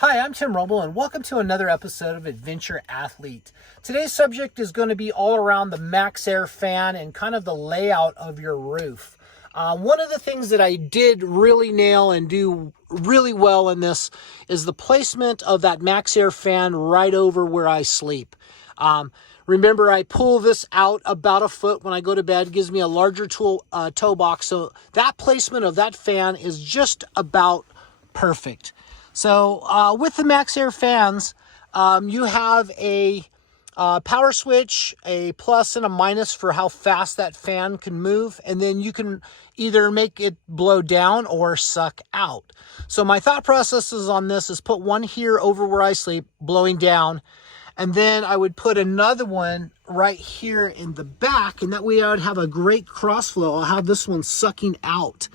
Hi, I'm Tim Roble, and welcome to another episode of Adventure Athlete. Today's subject is going to be all around the MaxAir fan and kind of the layout of your roof. One of the things that I did really nail and do really well in this is the placement of that MaxAir fan right over where I sleep. Remember, I pull this out about a foot when I go to bed. It gives me a larger toe box, so that placement of that fan is just about perfect. So with the MaxAir fans, you have a power switch, a plus and a minus for how fast that fan can move, and then you can either make it blow down or suck out. So my thought processes on this is put one here over where I sleep, blowing down, and then I would put another one right here in the back, and that way I would have a great cross flow. I'll have this one sucking out.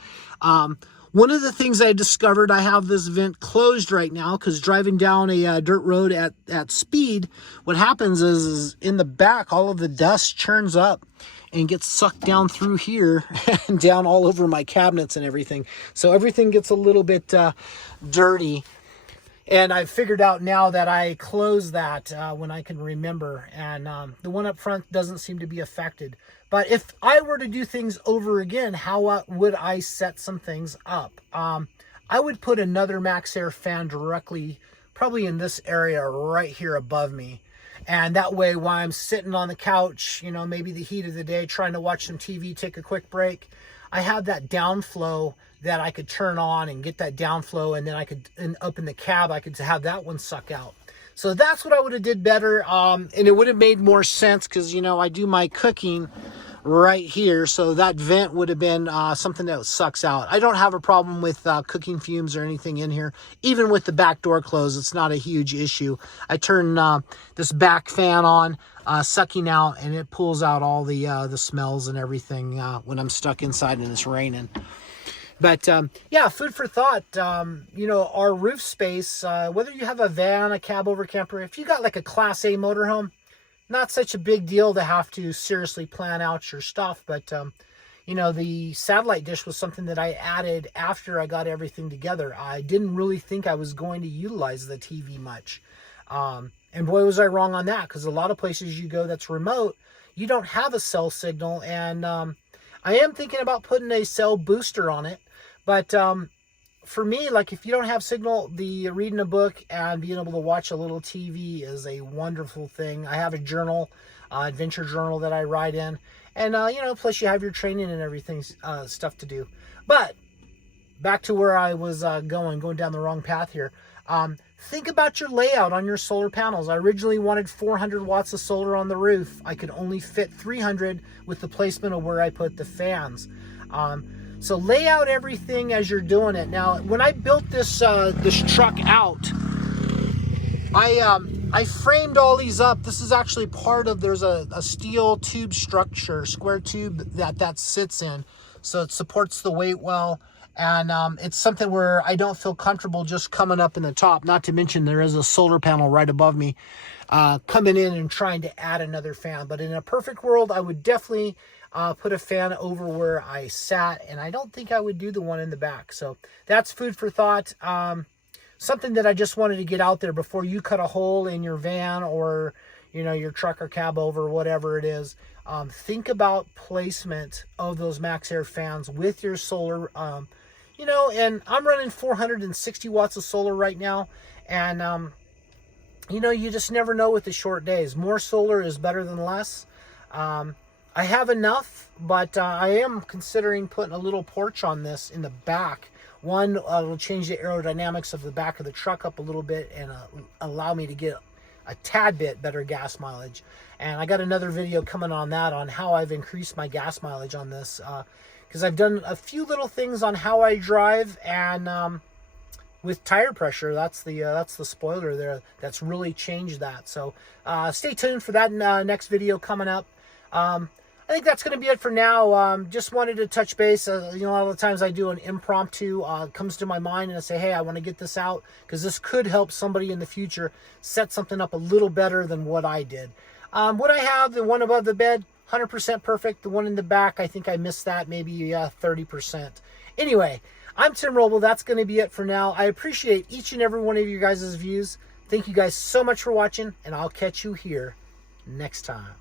One of the things I discovered, I have this vent closed right now because driving down a dirt road at speed, what happens is in the back, all of the dust churns up and gets sucked down through here and down all over my cabinets and everything. So everything gets a little bit dirty. And I've figured out now that I close that when I can remember. And the one up front doesn't seem to be affected. But if I were to do things over again, how would I set some things up? I would put another MaxAir fan directly, probably in this area right here above me. And that way, while I'm sitting on the couch, you know, maybe the heat of the day, trying to watch some TV, take a quick break, I have that downflow that I could turn on and get that downflow, and then I could, up in the cab, I could have that one suck out. So that's what I would have did better, and it would have made more sense because, you know, I do my cooking right here, so that vent would have been something that sucks out. I don't have a problem with cooking fumes or anything in here. Even with the back door closed, it's not a huge issue. I turn this back fan on, sucking out, and it pulls out all the smells and everything when I'm stuck inside and it's raining. But yeah, food for thought. You know, our roof space, whether you have a van, a cab over camper, if you got like a Class A motorhome, not such a big deal to have to seriously plan out your stuff. But, you know, the satellite dish was something that I added after I got everything together. I didn't really think I was going to utilize the TV much. And boy, was I wrong on that, because a lot of places you go that's remote, you don't have a cell signal. And I am thinking about putting a cell booster on it. But for me, like, if you don't have signal, the reading a book and being able to watch a little TV is a wonderful thing. I have a journal, adventure journal that I write in. And, you know, plus you have your training and everything, stuff to do. But back to where I was going down the wrong path here. Think about your layout on your solar panels. I originally wanted 400 watts of solar on the roof. I could only fit 300 with the placement of where I put the fans. So lay out everything as you're doing it. Now, when I built this this truck out, I framed all these up. This is actually part of, there's a steel tube structure, square tube that sits in. So it supports the weight well. And it's something where I don't feel comfortable just coming up in the top. Not to mention there is a solar panel right above me coming in and trying to add another fan. But in a perfect world, I would definitely put a fan over where I sat. And I don't think I would do the one in the back. So that's food for thought. Something that I just wanted to get out there before you cut a hole in your van or, you know, your truck or cab over, whatever it is. Think about placement of those MaxAir fans with your solar. You know, and I'm running 460 watts of solar right now. And, you know, you just never know with the short days. More solar is better than less. I have enough, but I am considering putting a little porch on this in the back. One, will change the aerodynamics of the back of the truck up a little bit and allow me to get a tad bit better gas mileage. And I got another video coming on that, on how I've increased my gas mileage on this, because I've done a few little things on how I drive, and with tire pressure, that's the spoiler there, that's really changed that. So stay tuned for that next video coming up. I think that's going to be it for now. Just wanted to touch base. You know, a lot of the times I do an impromptu, comes to my mind, and I say, hey, I want to get this out because this could help somebody in the future set something up a little better than what I did. What I have, the one above the bed, 100% perfect. The one in the back, I think I missed that, maybe 30%. Anyway, I'm Tim Roble. That's going to be it for now. I appreciate each and every one of you guys' views. Thank you guys so much for watching, and I'll catch you here next time.